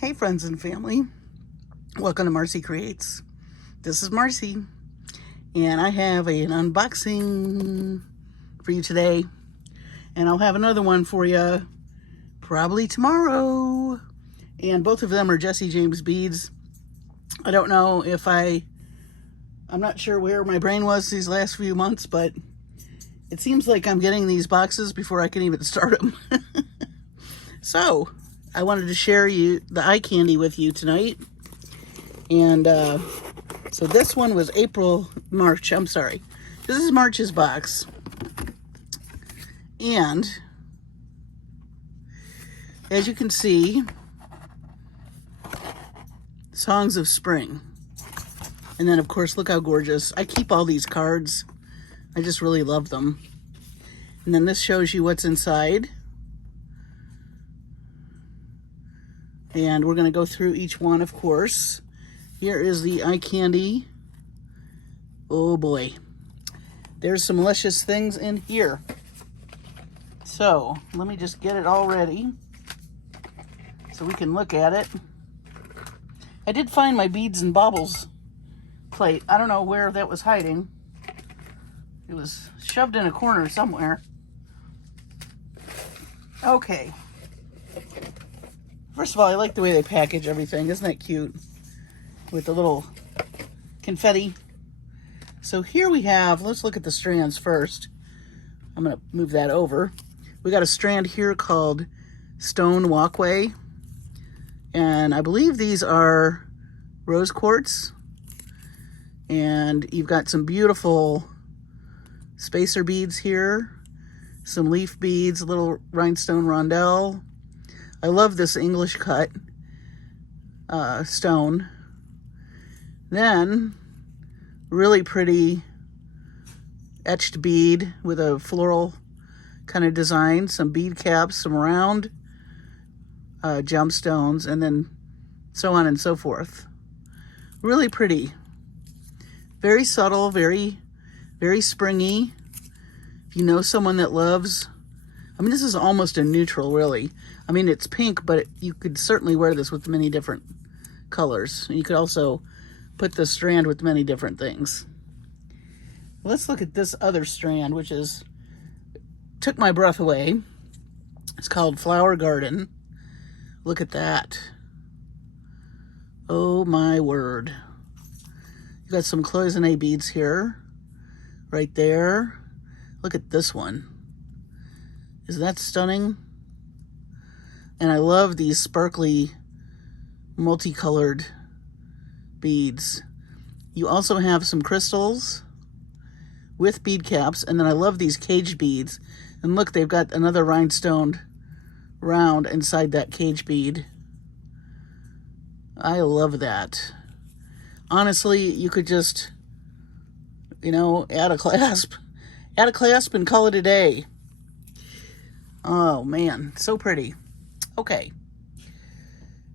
Hey friends and family, welcome to Marcie Creates. This is Marcie, and I have an unboxing for you today, and I'll have another one for you probably tomorrow. And both of them are Jesse James beads. I don't know if I'm not sure where my brain was these last few months, but it seems like I'm getting these boxes before I can even start them. So I wanted to share the eye candy with you tonight. And so this one was March, I'm sorry. This is March's box. And as you can see, Songs of Spring. And then of course, look how gorgeous. I keep all these cards. I just really love them. And then this shows you what's inside. And we're going to go through each one, of course. Here is the eye candy. Oh boy. There's some luscious things in here. So, let me just get it all ready so we can look at it. I did find my beads and baubles plate. I don't know where that was hiding. It was shoved in a corner somewhere. Okay. First of all, I like the way they package everything. Isn't that cute? With the little confetti. So here we have, let's look at the strands first. I'm going to move that over. We got a strand here called Stone Walkway. And I believe these are rose quartz. And you've got some beautiful spacer beads here. Some leaf beads, a little rhinestone rondelle. I love this English cut stone. Then, really pretty etched bead with a floral kind of design. Some bead caps, some round gemstones, and then so on and so forth. Really pretty. Very subtle, very, very springy. If you know someone that loves, I mean, this is almost a neutral, really. I mean, it's pink, but you could certainly wear this with many different colors. And you could also put the strand with many different things. Let's look at this other strand, which took my breath away. It's called Flower Garden. Look at that. Oh my word. You got some cloisonne beads here, right there. Look at this one. Is that stunning? And I love these sparkly, multicolored beads. You also have some crystals with bead caps, and then I love these cage beads. And look, they've got another rhinestone round inside that cage bead. I love that. Honestly, you could just, add a clasp and call it a day. Oh man, so pretty. Okay.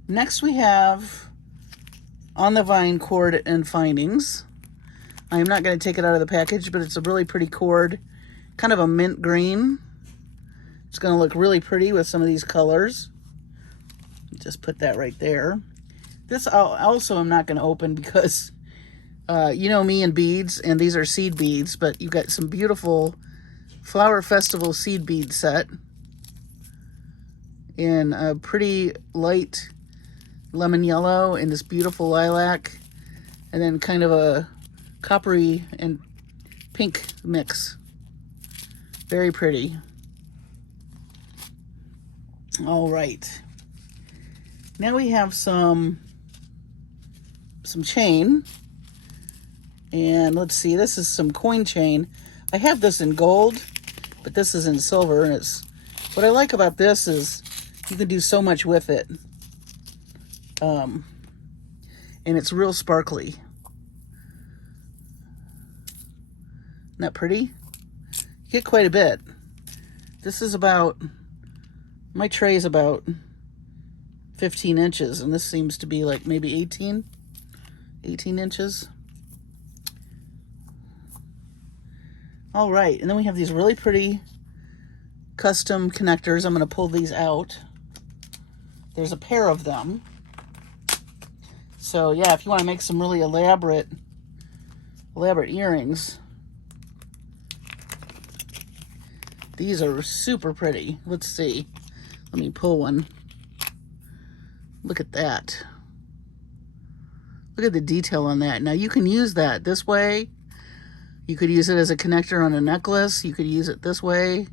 Next we have On the Vine cord and findings. I am not going to take it out of the package, but it's a really pretty cord. Kind of a mint green. It's going to look really pretty with some of these colors. Just put that right there. This also I'm not going to open because you know me and beads, and these are seed beads, but you've got some beautiful Flower Festival seed bead set in a pretty light lemon yellow and this beautiful lilac, and then kind of a coppery and pink mix. Very pretty. All right. Now we have some chain. And let's see, this is some coin chain. I have this in gold, but this is in silver. And what I like about this is you can do so much with it. And it's real sparkly. Isn't that pretty? You get quite a bit. This is my tray is about 15 inches, and this seems to be like maybe 18 inches. All right, and then we have these really pretty custom connectors. I'm going to pull these out. There's a pair of them. So yeah, if you want to make some really elaborate earrings, these are super pretty. Let's see. Let me pull one. Look at that. Look at the detail on that. Now you can use that this way. You could use it as a connector on a necklace. You could use it this way.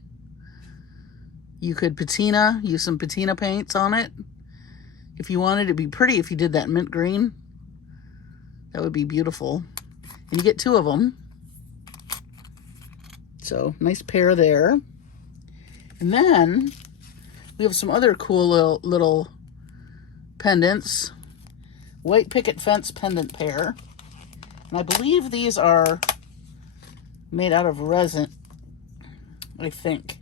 You could patina, use some patina paints on it. If you wanted it to be pretty, if you did that mint green, that would be beautiful. And you get 2 of them. So nice pair there. And then we have some other cool little pendants. White picket fence pendant pair. And I believe these are made out of resin, I think.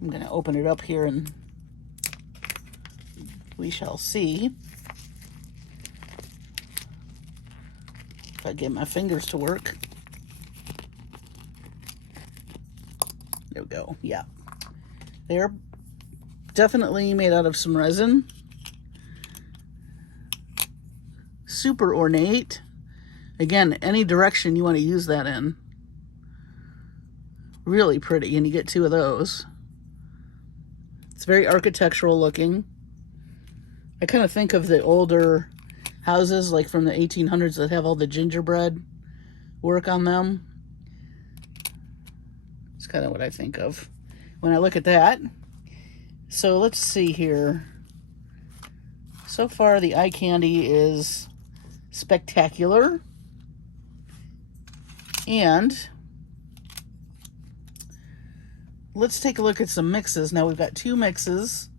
I'm going to open it up here and we shall see. If I get my fingers to work. There we go. Yeah. They're definitely made out of some resin. Super ornate. Again, any direction you want to use that in. Really pretty, and you get 2 of those. It's very architectural looking. I kind of think of the older houses, like from the 1800s, that have all the gingerbread work on them. It's kind of what I think of when I look at that. So let's see here. So far, the eye candy is spectacular. And let's take a look at some mixes. Now we've got 2 mixes.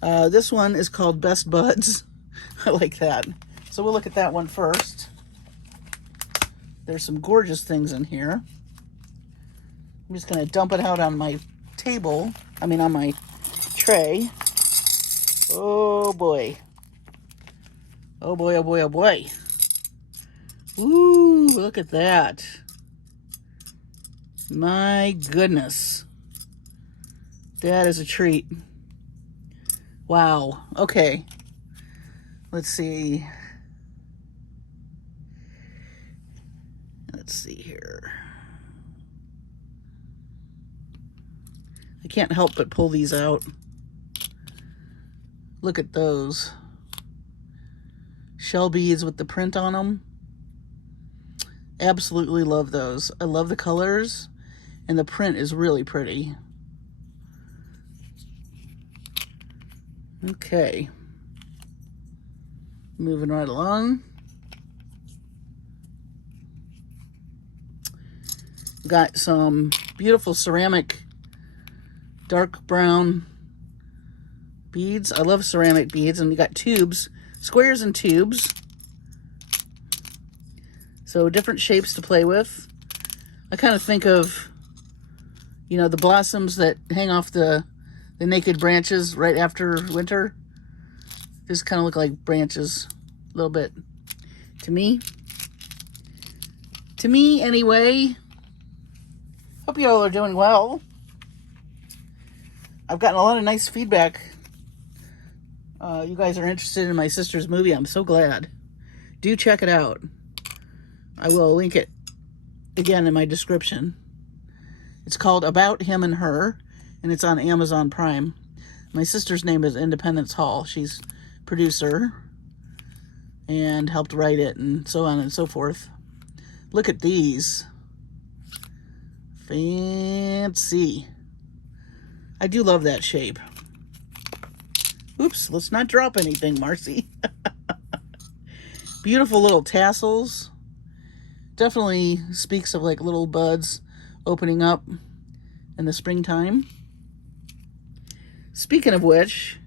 This one is called Best Buds. I like that. So we'll look at that one first. There's some gorgeous things in here. I'm just going to dump it out on my table. I mean, on my tray. Oh boy. Oh boy, oh boy, oh boy. Ooh, look at that. My goodness. That is a treat. Wow. Okay. Let's see. Let's see here. I can't help but pull these out. Look at those. Shell beads with the print on them. Absolutely love those. I love the colors, and the print is really pretty. Okay. Moving right along. Got some beautiful ceramic dark brown beads. I love ceramic beads, and you got tubes, squares and tubes. So different shapes to play with. I kind of think of, you know, the blossoms that hang off the naked branches right after winter. Just kind of look like branches a little bit to me. To me, anyway. Hope you all are doing well. I've gotten a lot of nice feedback. You guys are interested in my sister's movie. I'm so glad. Do check it out. I will link it again in my description. It's called About Him and Her, and it's on Amazon Prime. My sister's name is Independence Hall. She's producer and helped write it and so on and so forth. Look at these. Fancy. I do love that shape. Oops, let's not drop anything, Marcie. Beautiful little tassels. Definitely speaks of like little buds opening up in the springtime. Speaking of which,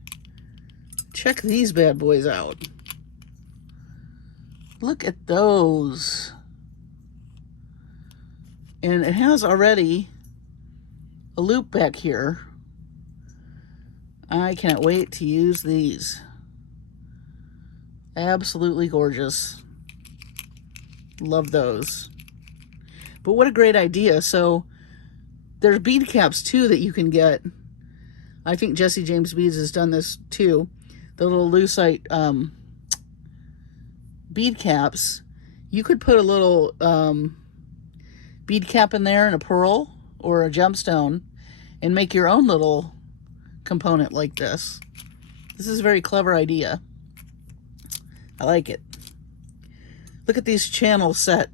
check these bad boys out. Look at those. And it has already a loop back here. I can't wait to use these. Absolutely gorgeous. Love those. But what a great idea. So there's bead caps too that you can get. I think Jesse James Beads has done this too. The little lucite bead caps, you could put a little bead cap in there and a pearl or a gemstone and make your own little component like this. This is a very clever idea. I like it. Look at these channel set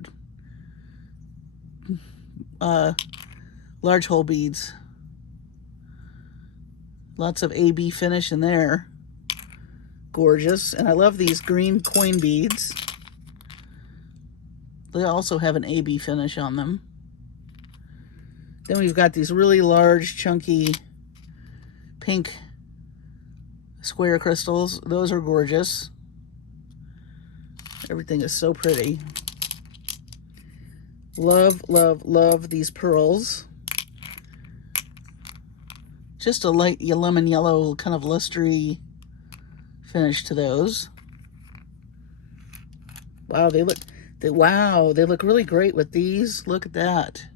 large hole beads. Lots of AB finish in there. Gorgeous. And I love these green coin beads. They also have an AB finish on them. Then we've got these really large, chunky pink square crystals. Those are gorgeous. Everything is so pretty. Love, love, love these pearls. Just a light lemon yellow, kind of lustery finish to those. Wow, they look really great with these. Look at that.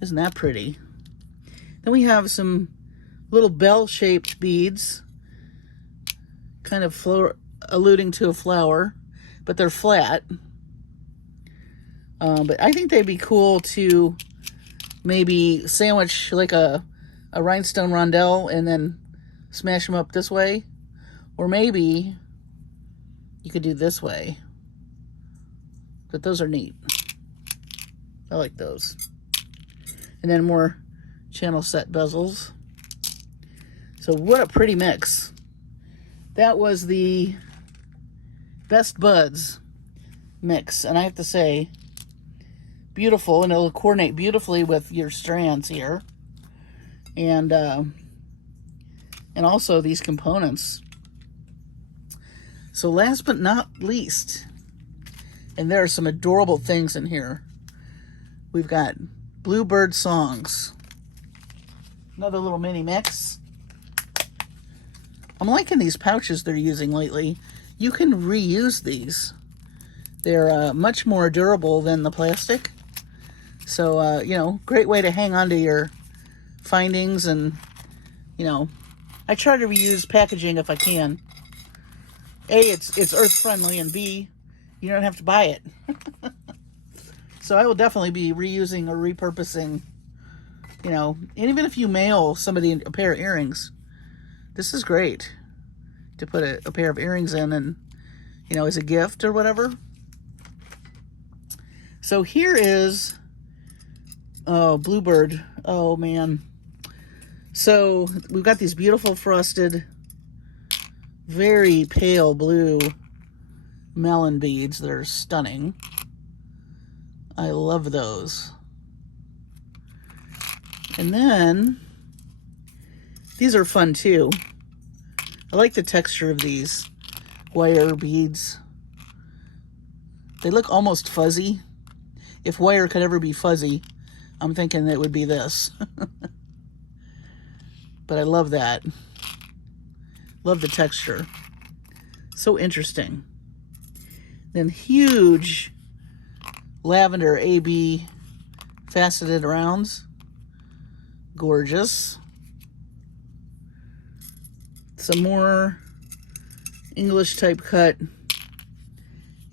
Isn't that pretty? Then we have some little bell-shaped beads, kind of alluding to a flower, but they're flat. But I think they'd be cool to maybe sandwich like a rhinestone rondelle and then smash them up this way. Or maybe you could do this way. But those are neat. I like those. And then more channel set bezels. So what a pretty mix. That was the Best Buds mix. And I have to say, beautiful. And it'll coordinate beautifully with your strands here. And also these components. So last but not least, and there are some adorable things in here. We've got Bluebird songs. Another little mini mix. I'm liking these pouches they're using lately. You can reuse these. They're much more durable than the plastic. So, you know, great way to hang on to your findings. And, you know, I try to reuse packaging if I can. A, it's earth friendly, and B, you don't have to buy it. So I will definitely be reusing or repurposing, you know, and even if you mail somebody a pair of earrings, this is great to put a pair of earrings in and, you know, as a gift or whatever. So here is, oh, Bluebird. Oh, man. So we've got these beautiful frosted, very pale blue melon beads that are stunning. I love those. And then these are fun too. I like the texture of these wire beads. They look almost fuzzy. If wire could ever be fuzzy, I'm thinking it would be this. But I love that. Love the texture. So interesting. Then huge lavender AB faceted rounds. Gorgeous. Some more English type cut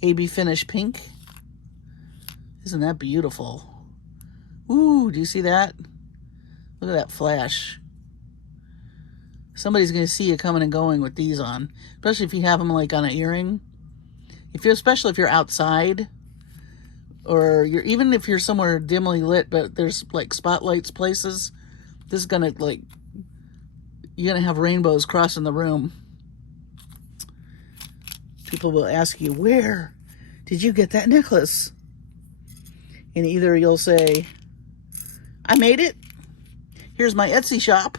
AB finish pink. Isn't that beautiful? Ooh, do you see that? Look at that flash. Somebody's going to see you coming and going with these on. Especially if you have them like on an earring. Especially if you're outside. Or even if you're somewhere dimly lit, but there's like spotlights places. This is going to you're going to have rainbows crossing the room. People will ask you, where did you get that necklace? And either you'll say, I made it. Here's my Etsy shop.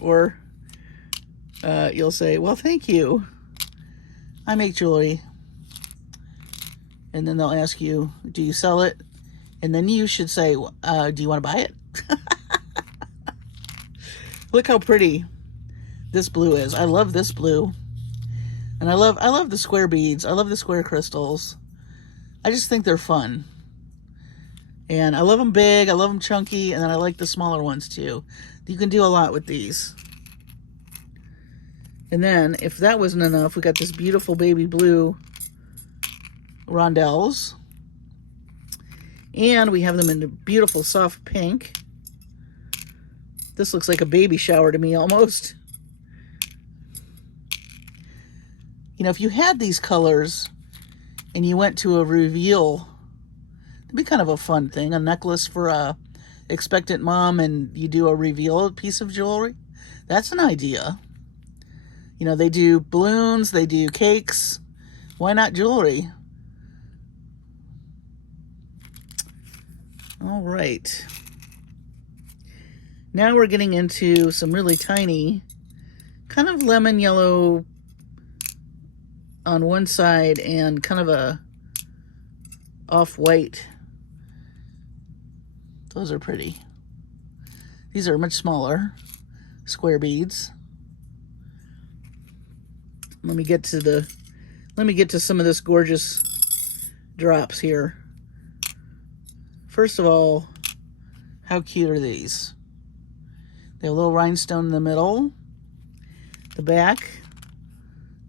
Or you'll say, well, thank you. I make jewelry. And then they'll ask you, do you sell it? And then you should say, do you want to buy it? Look how pretty this blue is. I love this blue. And I love the square beads. I love the square crystals. I just think they're fun. And I love them big. I love them chunky. And then I like the smaller ones too. You can do a lot with these. And then, if that wasn't enough, we got this beautiful baby blue rondelles. And we have them in a beautiful soft pink. This looks like a baby shower to me almost. You know, if you had these colors and you went to a reveal, it'd be kind of a fun thing. A necklace for a expectant mom, and you do a reveal piece of jewelry. That's an idea. You know, they do balloons, they do cakes. Why not jewelry? All right. Now we're getting into some really tiny, kind of lemon yellow on one side and kind of a off-white. Those are pretty. These are much smaller square beads. Let me get to some of this gorgeous drops here. First of all, how cute are these? They have a little rhinestone in the middle. The back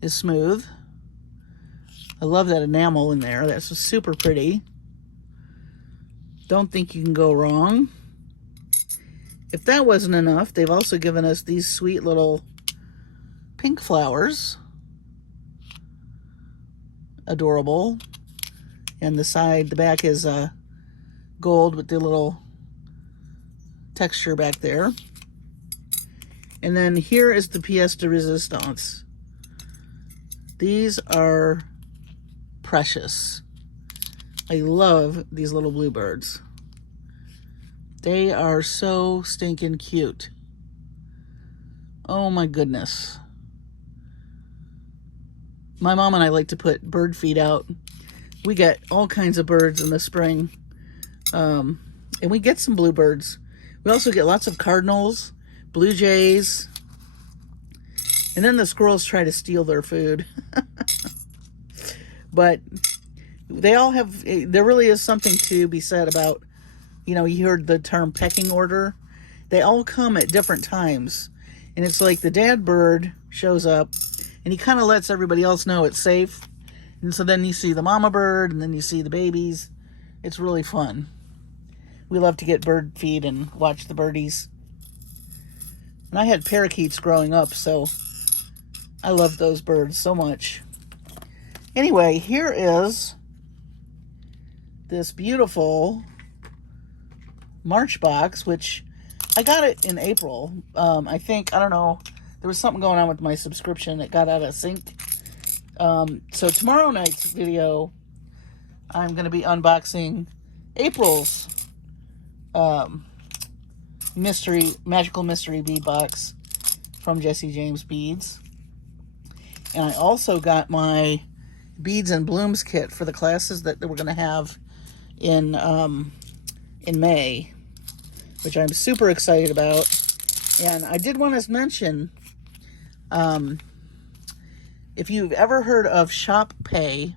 is smooth. I love that enamel in there. That's super pretty. Don't think you can go wrong. If that wasn't enough, they've also given us these sweet little pink flowers. Adorable. And the back is gold with the little texture back there. And then here is the pièce de résistance. These are precious. I love these little bluebirds. They are so stinking cute. Oh my goodness. My mom and I like to put bird feed out. We get all kinds of birds in the spring. And we get some bluebirds. We also get lots of cardinals, blue jays, and then the squirrels try to steal their food. But they all have, there really is something to be said about, you know, you heard the term pecking order. They all come at different times. And it's like the dad bird shows up and he kind of lets everybody else know it's safe. And so then you see the mama bird and then you see the babies. It's really fun. We love to get bird feed and watch the birdies. And I had parakeets growing up, so I love those birds so much. Anyway, here is this beautiful March box, which I got it in April. I don't know, there was something going on with my subscription. It got out of sync. So tomorrow night's video, I'm going to be unboxing April's magical mystery bead box from Jesse James Beads. And I also got my beads and blooms kit for the classes that we're going to have in May, which I'm super excited about. And I did want to mention, if you've ever heard of Shop Pay,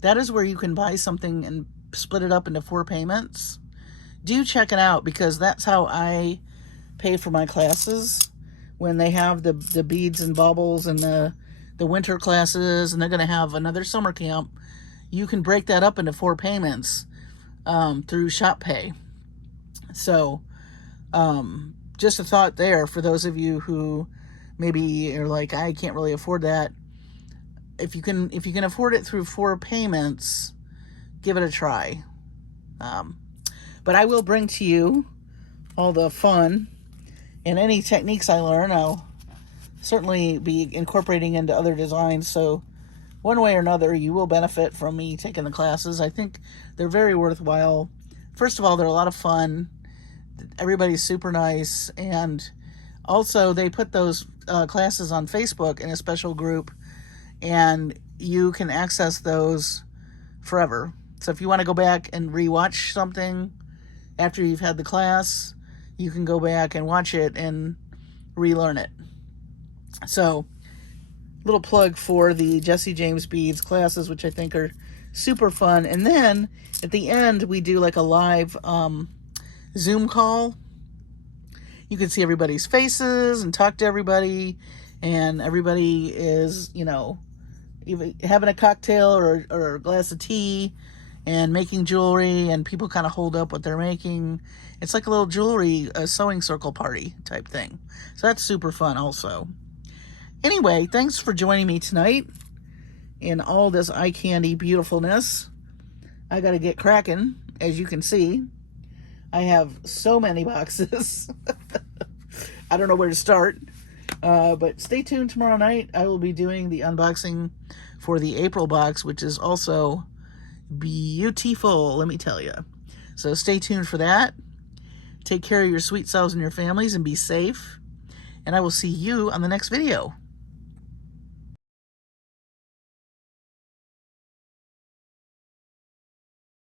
that is where you can buy something and split it up into 4 payments. Do check it out, because that's how I pay for my classes. When they have the beads and baubles and the winter classes, and they're going to have another summer camp, you can break that up into 4 payments through Shop Pay. So just a thought there for those of you who maybe are like, I can't really afford that. If you can afford it through 4 payments, give it a try. But I will bring to you all the fun and any techniques I learn. I'll certainly be incorporating into other designs. So one way or another, you will benefit from me taking the classes. I think they're very worthwhile. First of all, they're a lot of fun. Everybody's super nice. And also, they put those classes on Facebook in a special group, and you can access those forever. So if you want to go back and rewatch something after you've had the class, you can go back and watch it and relearn it. So, little plug for the Jesse James Beads classes, which I think are super fun. And then at the end, we do like a live Zoom call. You can see everybody's faces and talk to everybody and everybody is, you know, even having a cocktail or a glass of tea and making jewelry, and people kind of hold up what they're making. It's like a little jewelry, a sewing circle party type thing. So that's super fun also. Anyway, thanks for joining me tonight in all this eye candy beautifulness. I got to get cracking, as you can see. I have so many boxes. I don't know where to start. But stay tuned tomorrow night. I will be doing the unboxing for the April box, which is also beautiful, let me tell you. So stay tuned for that. Take care of your sweet selves and your families, and be safe. And I will see you on the next video.